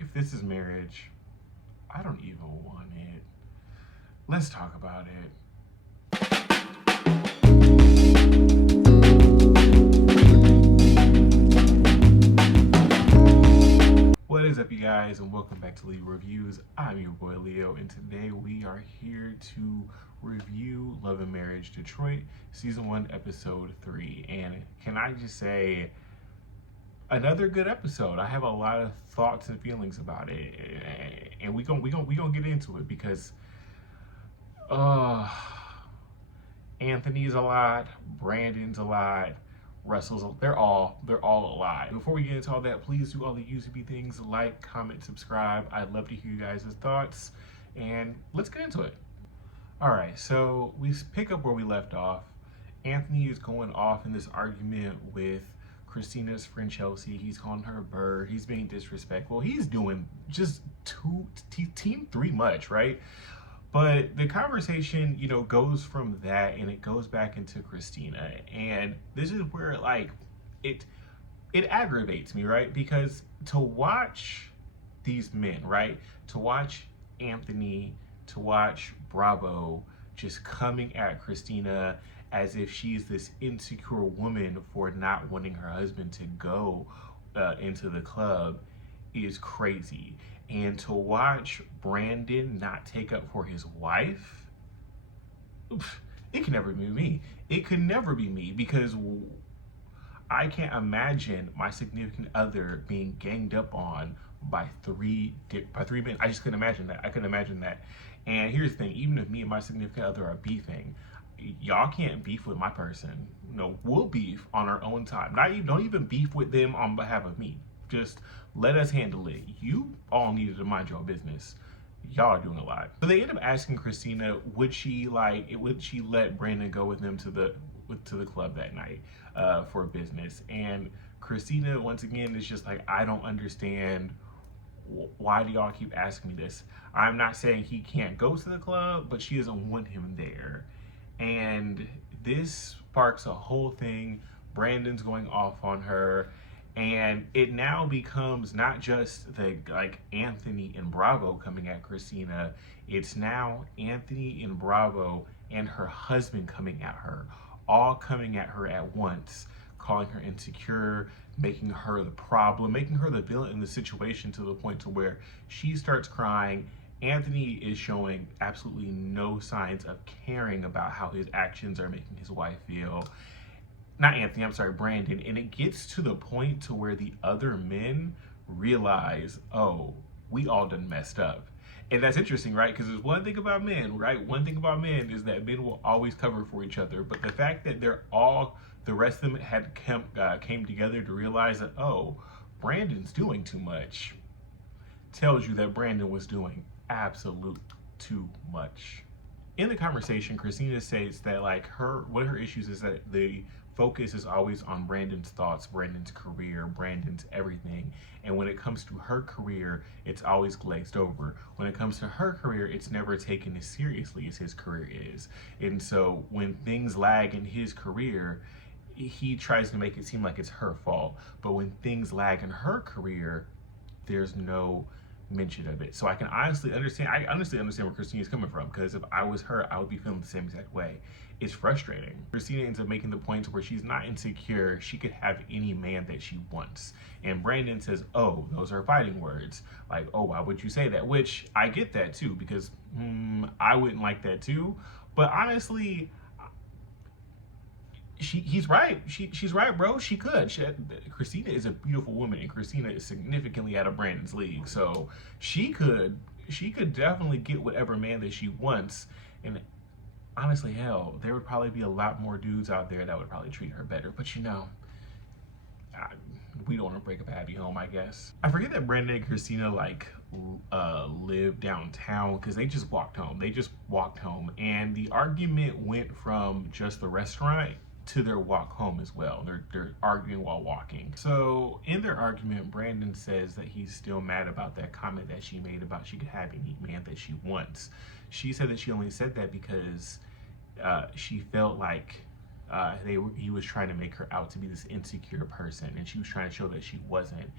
If this is marriage, I don't even want it. Let's talk about it. What is up, you guys, and welcome back to Leo Reviews. I'm your boy Leo, and today we are here to review Love and Marriage Detroit, Season 1, Episode 3. And can I just say, another good episode. I have a lot of thoughts and feelings about it, and we gonna get into it because uh Anthony's a lot, Brandon's a lot, Russell's they're all a lot. Before we get into all that, please do all the UCB things: like, comment, subscribe. I'd love to hear you guys' thoughts, and let's get into it. All right, so we pick up where we left off. Anthony is going off in this argument with Christina's friend Chelsea. He's calling her a bird. He's being disrespectful. He's doing just team three much, right? But the conversation, goes from that and it goes back into Christina. And this is where it it aggravates me, right? Because to watch these men, right? To watch Anthony, to watch Bravo just coming at Christina as if she's this insecure woman for not wanting her husband to go into the club is crazy. And to watch Brandon not take up for his wife, it can never be me. It could never be me because I can't imagine my significant other being ganged up on by three men. I just couldn't imagine that. I couldn't imagine that. And here's the thing: even if me and my significant other are beefing, y'all can't beef with my person. No, we'll beef on our own time. Don't even beef with them on behalf of me. Just let us handle it. You all needed to mind your business. Y'all are doing a lot. So they end up asking Christina, would she let Brandon go with them to the club that night for business? And Christina once again is just like, I don't understand. Why do y'all keep asking me this? I'm not saying he can't go to the club, but she doesn't want him there. And this sparks a whole thing. Brandon's going off on her. And it now becomes not just Anthony and Bravo coming at Christina. It's now Anthony and Bravo and her husband coming at her, all coming at her at once, calling her insecure, making her the problem, making her the villain in the situation to the point to where she starts crying. Anthony is showing absolutely no signs of caring about how his actions are making his wife feel. Not Anthony, I'm sorry, Brandon. And it gets to the point to where the other men realize, oh, we all done messed up. And that's interesting, right? Because there's one thing about men, right? One thing about men is that men will always cover for each other. But the fact that the rest of them had came together to realize that, oh, Brandon's doing too much, tells you that Brandon was doing absolute too much. In the conversation, Christina says that one of her issues is that the focus is always on Brandon's thoughts, Brandon's career, Brandon's everything. And when it comes to her career, it's always glazed over. When it comes to her career, it's never taken as seriously as his career is. And so when things lag in his career, he tries to make it seem like it's her fault. But when things lag in her career, there's no mention of it. So I honestly understand where Christina's coming from, because if I was her, I would be feeling the same exact way. It's frustrating. Christina ends up making the point where she's not insecure. She could have any man that she wants. And Brandon says, oh, those are fighting words. Like, oh, why would you say that? Which I get that too, because I wouldn't like that too. But honestly, he's right. She's right, bro. Christina is a beautiful woman, and Christina is significantly out of Brandon's league. So she could definitely get whatever man that she wants. And honestly, hell, there would probably be a lot more dudes out there that would probably treat her better. But we don't want to break up a happy home, I guess. I forget that Brandon and Christina live downtown, because they just walked home. And the argument went from just the restaurant to their walk home as well. They're arguing while walking. So in their argument, Brandon says that he's still mad about that comment that she made about she could have any man that she wants. She said that she only said that because she felt like he was trying to make her out to be this insecure person, and she was trying to show that she wasn't.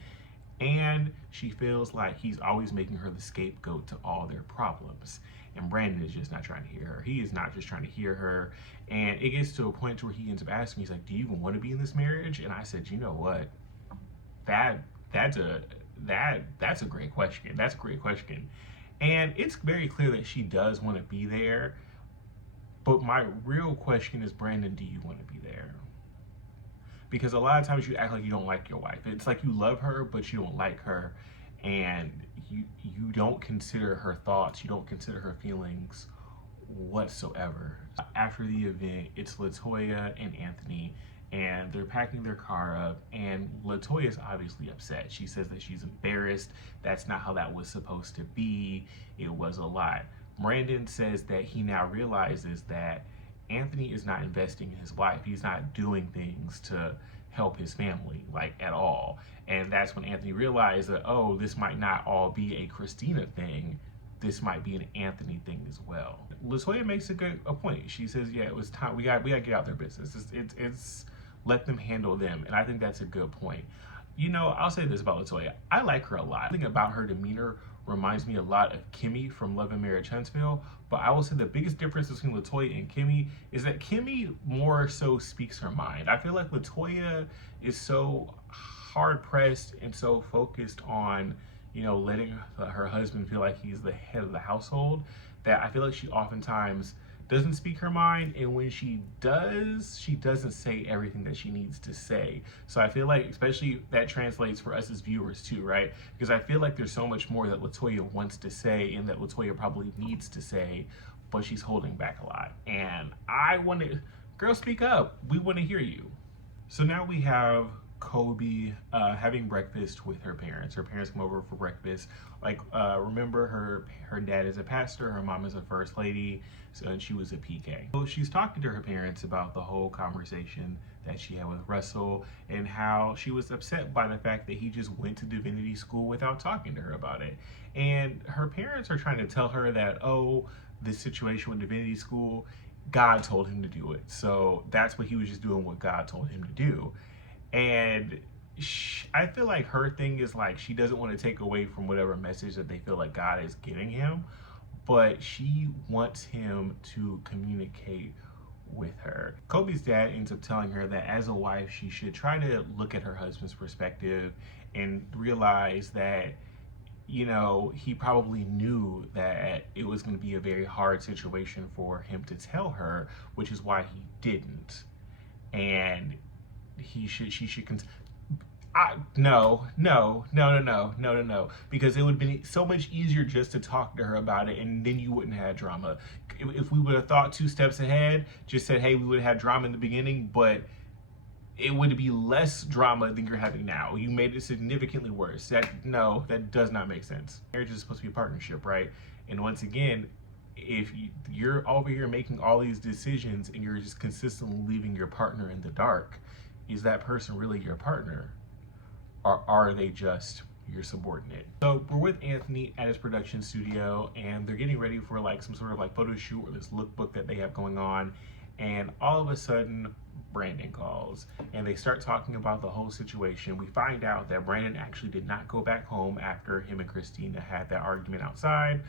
And she feels like he's always making her the scapegoat to all their problems. And Brandon is just not trying to hear her. He is not just trying to hear her. And it gets to a point where he ends up asking me, he's like, do you even want to be in this marriage? And I said, you know what? That's a great question. That's a great question. And it's very clear that she does want to be there. But my real question is, Brandon, do you want to be there? Because a lot of times you act like you don't like your wife. It's like you love her, but you don't like her. And you don't consider her thoughts. You don't consider her feelings whatsoever. After the event, it's Latoya and Anthony, and they're packing their car up, and Latoya is obviously upset. She says that she's embarrassed. That's not how that was supposed to be. It was a lot. Brandon says that he now realizes that Anthony is not investing in his wife. He's not doing things to help his family, like, at all. And that's when Anthony realized that, oh, this might not all be a Christina thing. This might be an Anthony thing as well. Latoya makes a point. She says, yeah, it was time. We got to get out their business. It's let them handle them. And I think that's a good point. You know, I'll say this about Latoya. I like her a lot. I think about her demeanor reminds me a lot of Kimmy from Love and Marriage Huntsville. But I will say the biggest difference between Latoya and Kimmy is that Kimmy more so speaks her mind. I feel like Latoya is so hard pressed and so focused on, you know, letting her husband feel like he's the head of the household, that I feel like she oftentimes doesn't speak her mind, and when she does, she doesn't say everything that she needs to say. So I feel like, especially that translates for us as viewers too, right? Because I feel like there's so much more that Latoya wants to say and that Latoya probably needs to say, but she's holding back a lot. And I want to, girl, speak up. We want to hear you. So now we have Kobe having breakfast with her parents. Her parents come over for breakfast. Like, remember, her dad is a pastor, her mom is a first lady, and she was a PK. So she's talking to her parents about the whole conversation that she had with Russell and how she was upset by the fact that he just went to divinity school without talking to her about it. And her parents are trying to tell her that, oh, this situation with divinity school, God told him to do it. So that's what he was just doing what God told him to do. And I feel like her thing is like, she doesn't want to take away from whatever message that they feel like God is giving him, but she wants him to communicate with her. Kobe's dad ends up telling her that as a wife, she should try to look at her husband's perspective and realize that, you know, he probably knew that it was going to be a very hard situation for him to tell her, which is why he didn't. And she should no, because it would have been so much easier just to talk to her about it, and then you wouldn't have drama. If we would have thought 2 steps ahead, just said, hey, we would have had drama in the beginning, but it would be less drama than you're having now. You made it significantly worse. That does not make sense. Marriage is supposed to be a partnership, right? And once again, if you're over here making all these decisions and you're just consistently leaving your partner in the dark, is that person really your partner? Or are they just your subordinate? So we're with Anthony at his production studio, and they're getting ready for like some sort of like photo shoot or this lookbook that they have going on. And all of a sudden, Brandon calls and they start talking about the whole situation. We find out that Brandon actually did not go back home after him and Christina had that argument outside.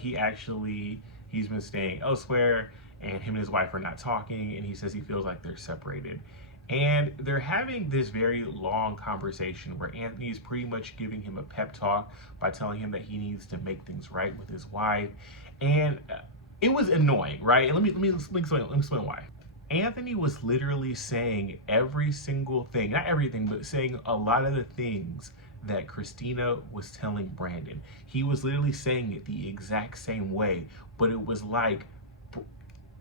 He's been staying elsewhere, and him and his wife are not talking, and he says he feels like they're separated. And they're having this very long conversation where Anthony is pretty much giving him a pep talk by telling him that he needs to make things right with his wife. And it was annoying, right? And let me explain why. Anthony was literally saying every single thing, not everything, but saying a lot of the things that Christina was telling Brandon. He was literally saying it the exact same way, but it was like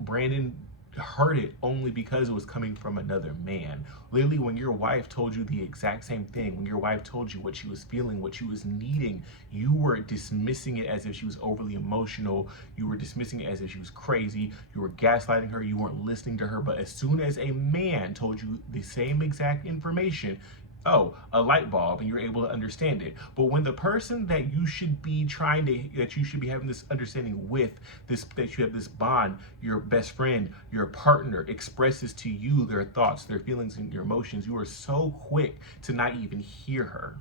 Brandon heard it only because it was coming from another man. Literally, when your wife told you the exact same thing, when your wife told you what she was feeling, what she was needing, you were dismissing it as if she was overly emotional. You were dismissing it as if she was crazy. You were gaslighting her. You weren't listening to her. But as soon as a man told you the same exact information, oh, a light bulb, and you're able to understand it. But when the person that you should be having this understanding with, that you have this bond, your best friend, your partner, expresses to you their thoughts, their feelings, and your emotions, you are so quick to not even hear her.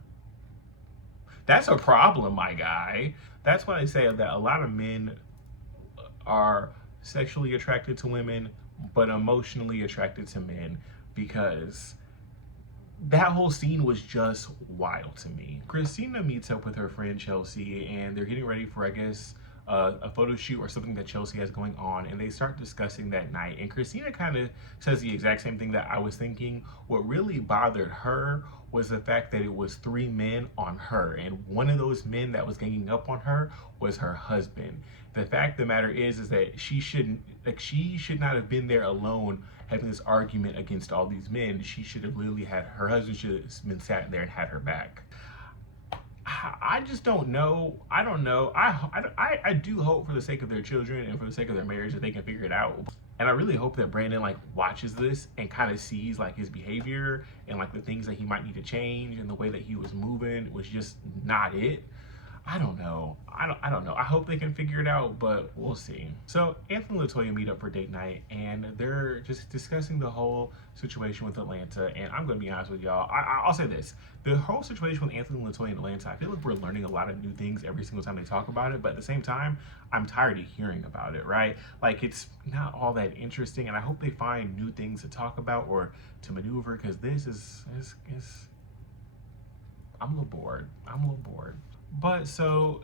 That's a problem, my guy. That's why I say that a lot of men are sexually attracted to women, but emotionally attracted to men, because that whole scene was just wild to me. Christina meets up with her friend Chelsea, and they're getting ready for, I guess, a photo shoot or something that Chelsea has going on, and they start discussing that night. And Christina kind of says the exact same thing that I was thinking. What really bothered her was the fact that it was three men on her, and one of those men that was ganging up on her was her husband. The fact of the matter is that she should not have been there alone having this argument against all these men. She should have literally had her husband should have been sat there and had her back. I just don't know. I don't know. I do hope for the sake of their children and for the sake of their marriage that they can figure it out. And I really hope that Brandon like watches this and kind of sees like his behavior and like the things that he might need to change, and the way that he was moving was just not it. I don't know. I don't know. I hope they can figure it out, but we'll see. So Anthony and Latoya meet up for date night, and they're just discussing the whole situation with Atlanta. And I'm gonna be honest with y'all. I'll say this: the whole situation with Anthony and Latoya in Atlanta, I feel like we're learning a lot of new things every single time they talk about it. But at the same time, I'm tired of hearing about it. Right? Like, it's not all that interesting, and I hope they find new things to talk about or to maneuver, because this is I'm a little bored. I'm a little bored. But so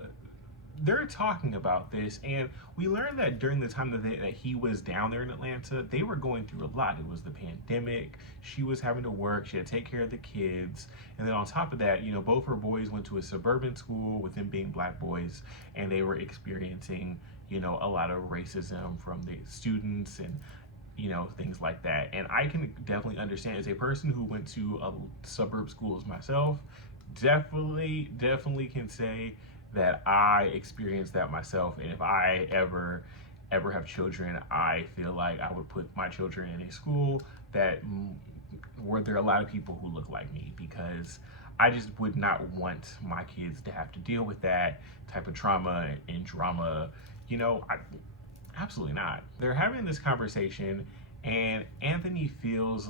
they're talking about this, and we learned that during the time that he was down there in Atlanta, they were going through a lot. It was the pandemic. She was having to work. She had to take care of the kids. And then on top of that, you know, both her boys went to a suburban school with them being black boys, and they were experiencing, you know, a lot of racism from the students and, you know, things like that. And I can definitely understand, as a person who went to a suburb schools myself, definitely can say that I experienced that myself. And if I ever have children, I feel like I would put my children in a school that where there are a lot of people who look like me, because I just would not want my kids to have to deal with that type of trauma and drama. You know, absolutely not. They're having this conversation, and Anthony feels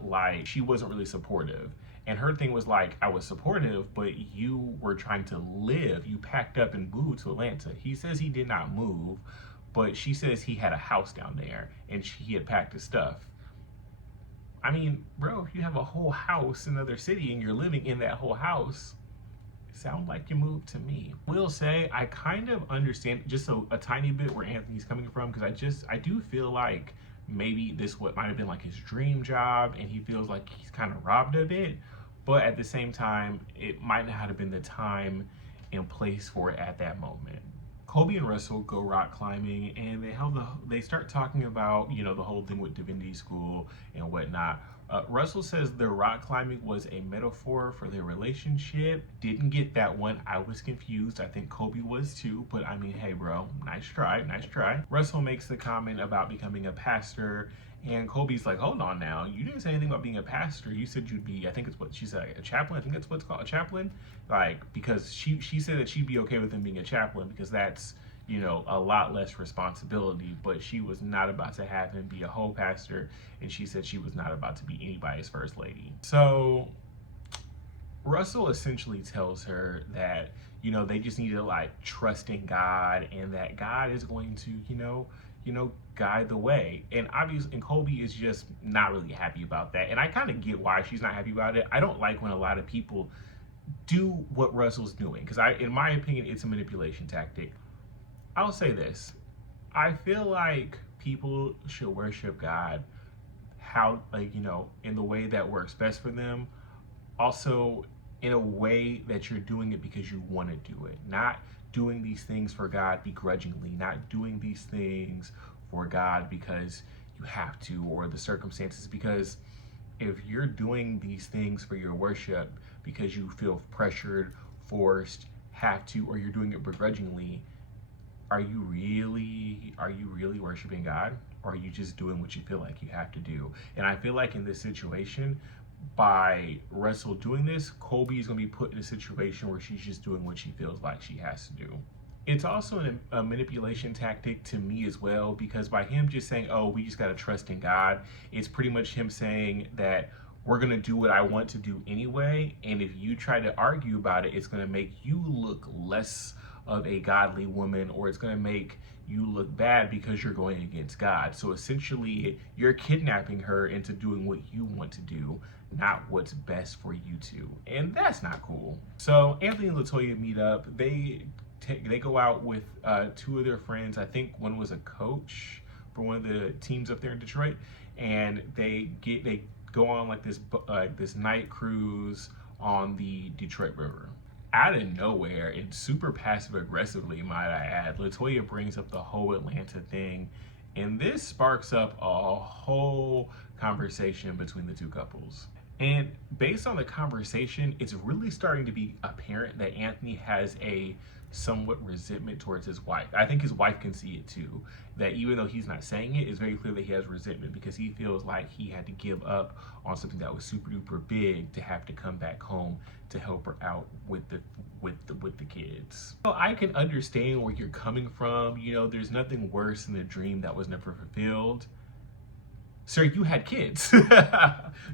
like she wasn't really supportive. And her thing was like, I was supportive, but you were trying to live. You packed up and moved to Atlanta. He says he did not move, but she says he had a house down there and he had packed his stuff. I mean, bro, if you have a whole house in another city and you're living in that whole house, it sounds like you moved to me. Will say I kind of understand just a tiny bit where Anthony's coming from, because I do feel like maybe this what might have been like his dream job, and he feels like he's kind of robbed of it. But at the same time, it might not have been the time and place for it at that moment. Colby and Russell go rock climbing, and they start talking about, you know, the whole thing with divinity school and whatnot. Russell says their rock climbing was a metaphor for their relationship. Didn't get that one. I was confused. I think Colby was too, but I mean, hey bro, nice try, nice try. Russell makes the comment about becoming a pastor, and Colby's like, hold on now, you didn't say anything about being a pastor. You said you'd be, I think it's what she said, a chaplain. I think that's what it's called, a chaplain. Like, because she said that she'd be okay with him being a chaplain, because that's, you know, a lot less responsibility. But she was not about to have him be a whole pastor, and she said she was not about to be anybody's first lady. So Russell essentially tells her that, you know, they just need to like trust in God, and that God is going to, you know, guide the way. And obviously, and Colby is just not really happy about that. And I kind of get why she's not happy about it. I don't like when a lot of people do what Russell's doing, because in my opinion, it's a manipulation tactic. I'll say this: I feel like people should worship God how, like, you know, in the way that works best for them. Also, in a way that you're doing it because you want to do it, not doing these things for God begrudgingly, not doing these things for God because you have to, or the circumstances. Because if you're doing these things for your worship because you feel pressured, forced, have to, or you're doing it begrudgingly, are you really worshiping God? Or are you just doing what you feel like you have to do? And I feel like in this situation, by Russell doing this, Colby is going to be put in a situation where she's just doing what she feels like she has to do. It's also a manipulation tactic to me as well, because by him just saying, oh, we just got to trust in God, it's pretty much him saying that we're going to do what I want to do anyway. And if you try to argue about it, it's going to make you look less of a godly woman, or it's going to make you look bad because you're going against God. So essentially, you're kidnapping her into doing what you want to do, not what's best for you two. And that's not cool. So Anthony and Latoya meet up. They go out with two of their friends. I think one was a coach for one of the teams up there in Detroit, and they go on like this night cruise on the Detroit River. Out of nowhere and super passive aggressively, might I add, Latoya brings up the whole Atlanta thing, and this sparks up a whole conversation between the two couples. And based on the conversation, it's really starting to be apparent that Anthony has a somewhat resentment towards his wife. I think his wife can see it too, that even though he's not saying it, it's very clear that he has resentment because he feels like he had to give up on something that was super duper big to have to come back home to help her out with the kids. So I can understand where you're coming from. You know, there's nothing worse than a dream that was never fulfilled. Sir, you had kids.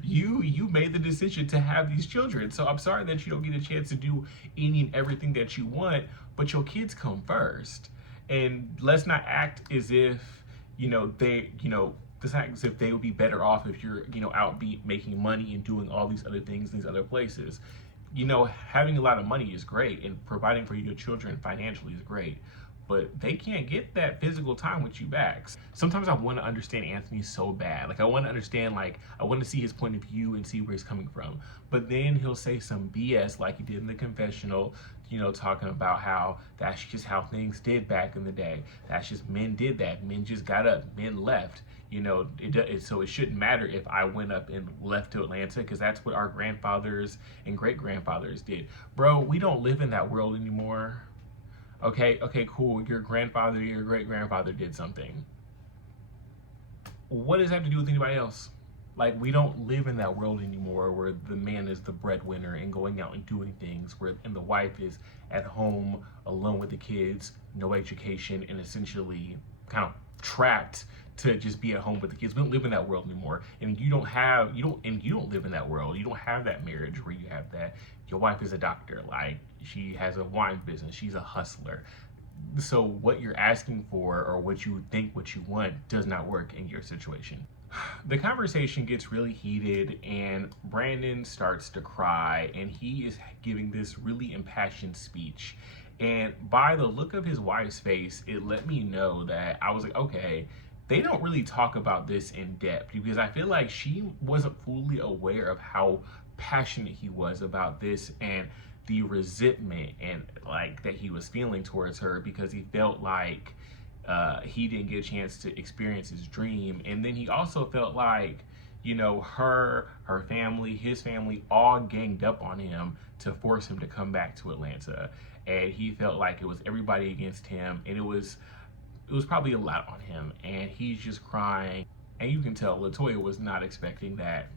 you made the decision to have these children. So I'm sorry that you don't get a chance to do any and everything that you want, but your kids come first. And let's not act as if, it's not as if they would be better off if you're, out making money and doing all these other things in these other places. Having a lot of money is great, and providing for your children financially is great, but they can't get that physical time with you back. Sometimes I want to understand Anthony so bad. Like, I want to understand, I want to see his point of view and see where he's coming from. But then he'll say some BS like he did in the confessional, talking about how that's just how things did back in the day. That's just, men did that. Men just got up, men left. So it shouldn't matter if I went up and left to Atlanta, because that's what our grandfathers and great-grandfathers did. Bro, we don't live in that world anymore. Okay, cool. Your grandfather, your great-grandfather did something. What does that have to do with anybody else? Like, we don't live in that world anymore where the man is the breadwinner and going out and doing things, and the wife is at home alone with the kids, no education, and essentially kind of trapped to just be at home with the kids. We don't live in that world anymore. And you don't live in that world. You don't have that marriage where you have that. Your wife is a doctor. Like, she has a wine business. She's a hustler. So what you're asking for, or what you think what you want, does not work in your situation. The conversation gets really heated, and Brandon starts to cry, and he is giving this really impassioned speech. And by the look of his wife's face, it let me know that I was like, okay, they don't really talk about this in depth, because I feel like she wasn't fully aware of how passionate he was about this, and the resentment and that he was feeling towards her, because he felt like he didn't get a chance to experience his dream. And then he also felt like, her family, his family, all ganged up on him to force him to come back to Atlanta. And he felt like it was everybody against him, and it was probably a lot on him. And he's just crying, and you can tell Latoya was not expecting that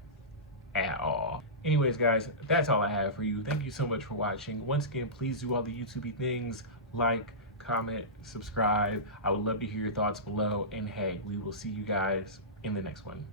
at all. Anyways, guys, that's all I have for you. Thank you so much for watching. Once again, please do all the YouTube-y things, like, comment, subscribe. I would love to hear your thoughts below, and hey, we will see you guys in the next one.